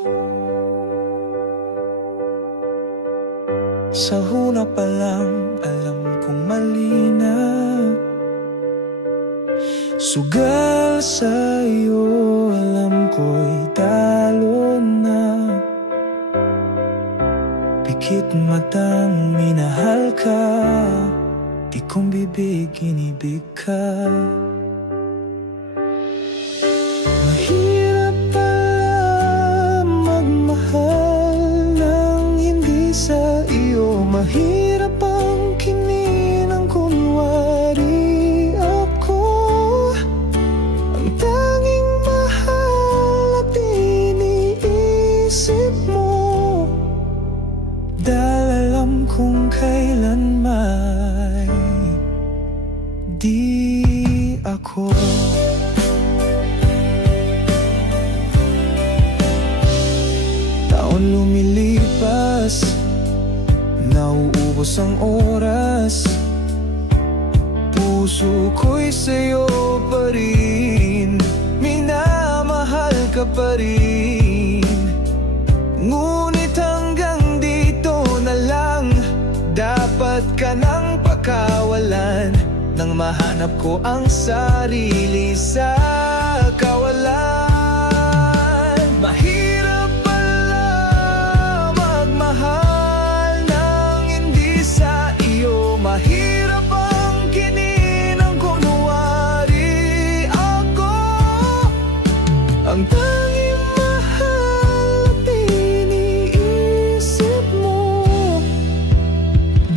Sa una pa lang alam kong mali na, sugal sa'yo alam ko'y talo na. Pikit matang minahal ka, di kong bibig inibig ka. Mahirap pala magmahal ng hindi sa iyo. Mahirap ang kininang kunwari ako ang tanging mahal at iniisip mo. Dahil alam kung kailan may di ako. Taon lumilipas, nauubos ang oras, puso ko'y sa'yo pa rin, minamahal ka pa rin. Ngunit hanggang dito na lang, dapat ka nang pakawalan, nang mahanap ko ang sarili sa kawalan. Mahirap pala magmahal ng hindi sa iyo. Mahirap ang kininang kunwari ako ang tanging mahal at iniisip mo.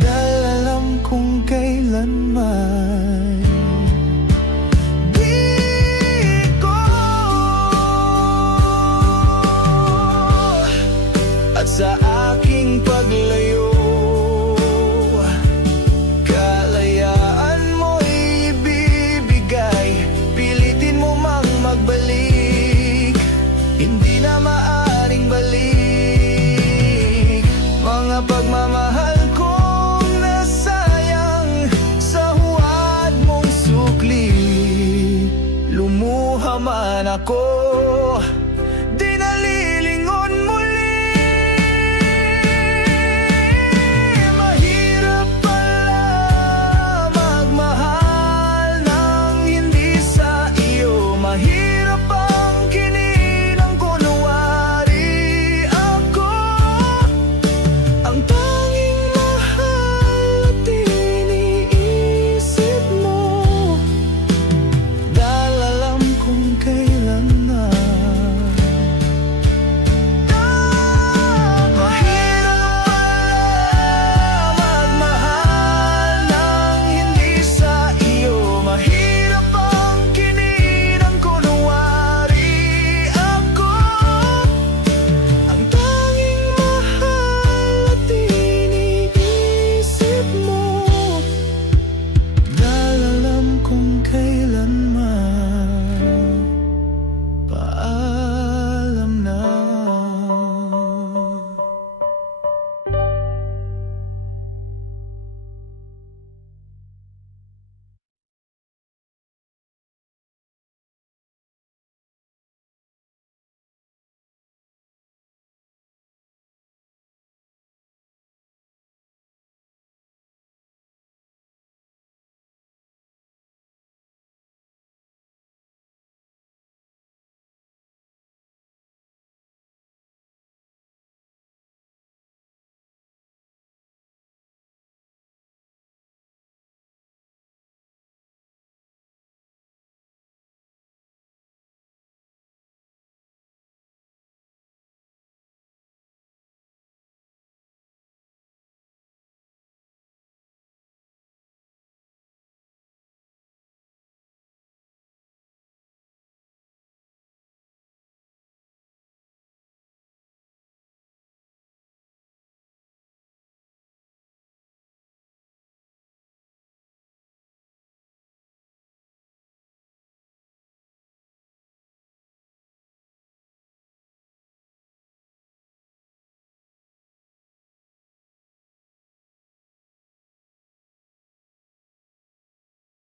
Dahil alam kung kailanman di ko. At sa aking paglayo, kalayaan mo'y ibibigay. Pilitin mo mang magbalik, hindi na maaring balik. Mga pagmamahal kong nasayang sa huwad mong sukli. Lumuha man ako,